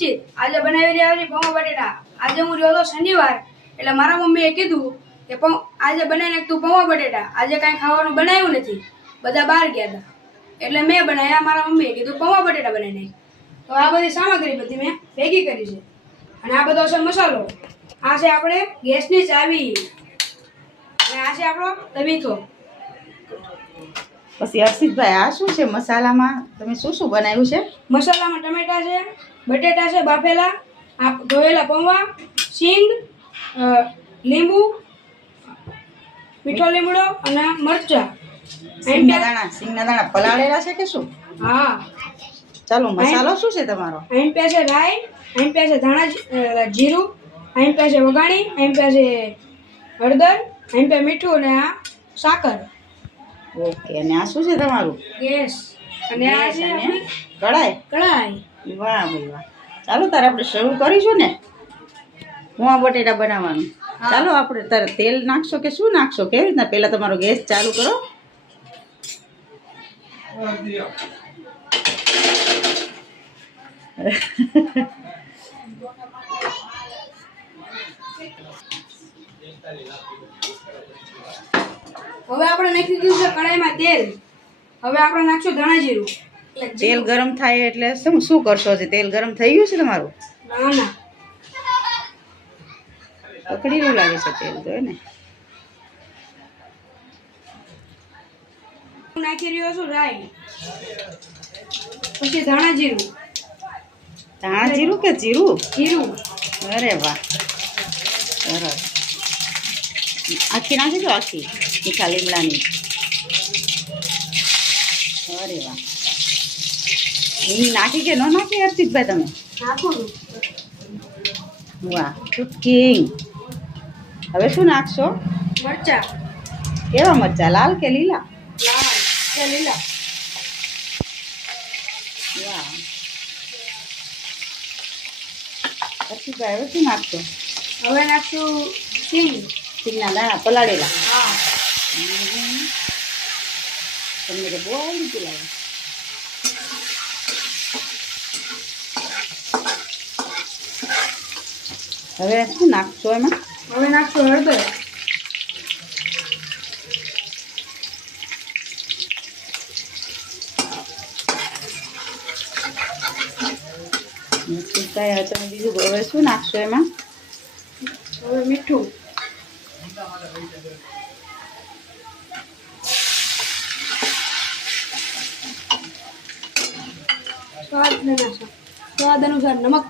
હર્ષિત આજે બનાવી રહ્યા છે પૌવા બટેટા। આજે હું રહ્યો હતો શનિવાર એટલે મારા મમ્મીએ કીધું કે આજે બનાવી નાખ તું પૌવા બટેટા। આજે કાંઈ ખાવાનું બનાવ્યું નથી, બધા બહાર ગયા હતા એટલે મેં બનાવ્યા। મારા મમ્મીએ કીધું પૌવા બટેટા બનાવી નાખ। તો આ બધી સામગ્રી બધી મેં ભેગી કરી છે અને આ બધો છે મસાલો। આ છે આપણે ગેસની ચાવી અને આ છે આપણો તવીથો। પછી હર્ષિતભાઈ આ શું છે મસાલામાં? તમે શું શું બનાવ્યું છે? મસાલામાં ટમેટા છે, બટેટા છે બાફેલા, આ ધોયેલા પૌવા, સિંગ, લીંબુ, મીઠો લીમડો અને મરચા। સિંગના દાણા પલાળેલા છે કે શું? હા ચાલો મસાલો શું છે તમારો? અહીં પે છે રાઈ, અહીં પે છે ધાણા જીરું, અહીં પે છે વઘાણી, અહીં પે છે હળદર, અહીં પે મીઠું અને આ સાકર। ઓકે, અને આ શું છે તમારું? ગેસ અને આ છે કઢાઈ। કઢાઈ। વાહ ભાઈ વાહ। ચાલો તારે આપણે શરૂ કરીશું ને પૌવા બટેટા બનાવવાનું। ચાલો આપણે તારે તેલ નાખશો કે શું નાખશો? કેવી રીતના? પહેલા તમારો ગેસ ચાલુ કરો। હવે આપણે નાખી દીધું છે કઢાઈમાં તેલ। હવે આપણે નાખશું ધાણા જીરું। તેલ ગરમ થાય એટલે શું કરશો? તેલ ગરમ થઈ ગયું છે તમારું? ના ના, પકડીનું લાગે છે તેલ તો ને। હું નાખી રહ્યો છું રાઈ, પછી ધાણા જીરું। ધાણા જીરું કે જીરું? જીરું। અરે વાહ, સરસ। આખી નાખી દો, આખી મીઠા લીમડાની। અરે વાહ, હિંગ નાખી કે ન નાખી હર્ષિતભાઈ તમે? નાખું વાહ, ચૂટકી હિંગ। હવે શું નાખશો? મરચા। કેવા મરચા, લાલ કે લીલા? લાલ કે લીલા? વાહ હર્ષિતભાઈ, હવે શું નાખશો? હવે નાખશું સિંગ। સિંગના દાણા પલાળેલા? હા। તમને તો બહુ આવડી લાગે। હવે શું નાખશો એમાં? હવે નાખશું હળદર। હવે તમે બીજું હવે શું નાખશો એમાં? હવે મીઠું। સ્વાદ અનુસાર નમક।